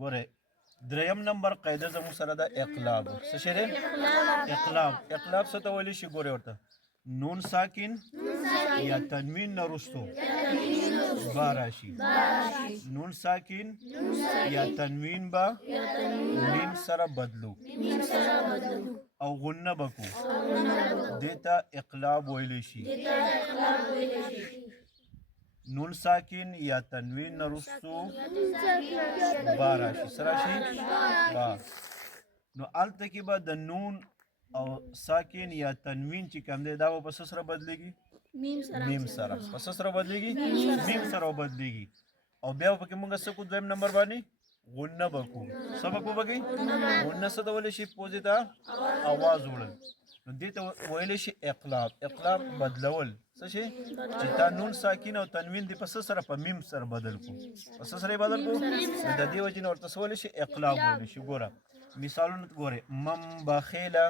ګوره دریم نمبر قاعده زموږ سره ده اقلاب. څه شی دی؟ اقلاب څه ته ویلی شي؟ ګورې ورته نون ساکن یا تنوین نه وروستو با راشي. نون ساکن یا تنوین به میم سره بدلو او غنه بکو، دې ته اقلاب ویلی شي. نون ساکن یا تنوین نه وروستو با راشي. څه راشي؟ با. نو هلته کې به د نون او ساکن یا تنوین چې کوم دی دا به په څه سره بدلېږي؟ میم سره. په څه سره بدلېږي؟ میم سره بدلېږي. او بیا به پکې مونږ څه کو دویم نمبر باندې غنه به کو. څه به کو پکې؟ غنه څه ته ویلی شي؟ پوزې ته اواز وړل. نو دې ته ویلی شي اقلاب. اقلاب بدلول. څه شي؟ چې تا نون ساکن او تنوین دې په څه سره؟ په میم سره بدل کو. په څه سره یې بدل کو؟ نو د دې وجې نه ورته څه ویلی شي؟ اقلاب ویلی شي. ګوره مثالونه ګورئ. من بخیله،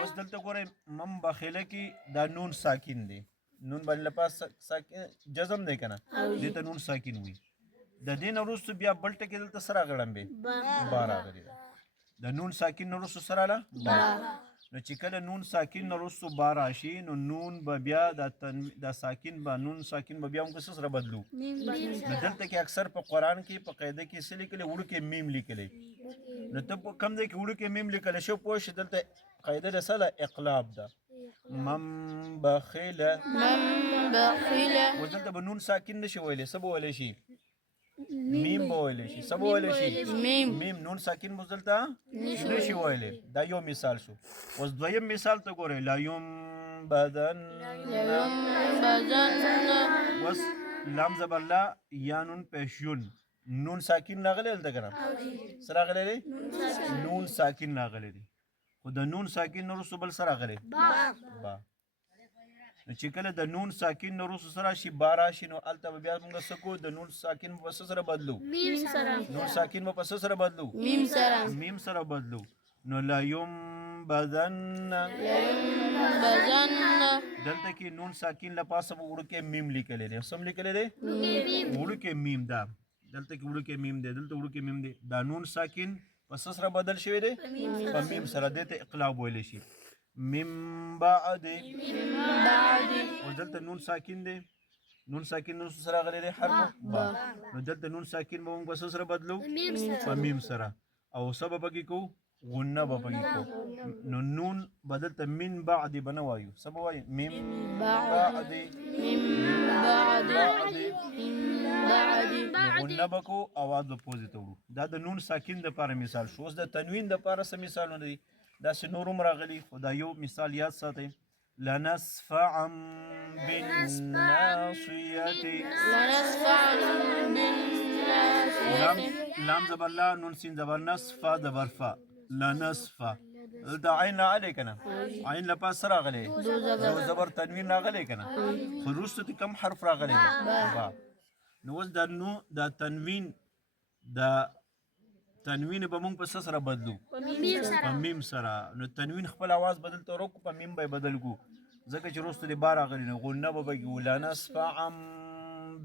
اوس دلته ګورئ من بخیله کې دا نون ساکن دی. نون باندې لپاس ساکن جزم دی که نه؟ دې ته نون ساکن وي. د دې نه وروستو بیا بل ټکي دلته څه راغړمبې؟ با راغلې ده. د نون ساکن نه وروستو څه راغله؟ با. نو چې کله نون ساکن نه وروستو با راشي نو نون به بیا دا ساکن به نون ساکن به بیا موږ څه سره بدلو؟ نو دلته کې اکثر په قرآن کې په قاعده کې څه لیکلی؟ وړوکی میم لیکلی. نو ته په کوم ځای کې وړوکی میم لیکلی شو پوه شې دلته قاعده د څه ده؟ اقلاب ده. من بخیله. اوس دلته به نون ساکن نشي ویلی. څه به ویلی شي؟ میم به ویلی شي. څه به ویلی شي؟ میم. نون ساکن به دلته نشي ویلی. دا یو مثال شو. اوس دویم مثال ته ګورئ. لا ينبذن. اوس لام زبر لا یا نون پیش یون. نون ساکن راغلی دلته که نه؟ څه راغلی دی؟ نون ساکن راغلی دی. خو د نون ساکن نه وروستو بل څه راغلی؟ با. نو چې کله د نون ساکن نه وروستو څه راشي؟ با راشي نو هلته به بیا موږ څه کوو؟ د نون ساکن به په څه سره بدلو؟ نون ساکن به په څه سره بدلو؟ میم سره بدلو. نو لا ينبذن دلته کې نون ساکن لپاسه به وړوکی میم لیکلی دی. څه لیکلی دی؟ وړوکی میم. دا دلته کې وړوکی میم دی، دلته وړوکی میم دی. دا نون ساکن په څه سره بدل شوی دی؟ په میم سره. دې ته اقلاب ویلی شي. من بعد. اوس دلته نون ساکن دی. نون ساکن نو سره راغلی دی حرف با. نو دلته نون ساکن به موږ په څه سره بدلو؟ په میم سره. او څه به پکې کوو؟ غنه به پکې کوو. نو نون به دلته من بعد به نه وایو. څه به وایو؟ من بعد. غنه به کوو اواز به پوزې ته وړو. دا د نون ساکن دپاره مثال شو. اوس د تنوین دپاره څه مثالونه دي؟ داسې نور هم راغلي خو دا یو مثال یاد ساتئ. لنسفعا بالناصیة. لام زبر لا نون سین زبر نس فا زبر فا. لنسفا. دلته عین راغلی که نه؟ عین لپاس څه راغلی؟ دو زبر تنوین راغلی که نه؟ خو وروستو کې کوم حرف راغلی دی؟ با. نو اوس دا تنوین تنوین به مونږ په څه سره بدلو؟ په میم سره. نو تنوین خپل اواز بدل ته ورکو په میم به یې بدل کو ځکه چې وروسته د با راغلی نو غنه به پکې وو. لنسفعا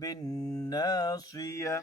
بالناصیة.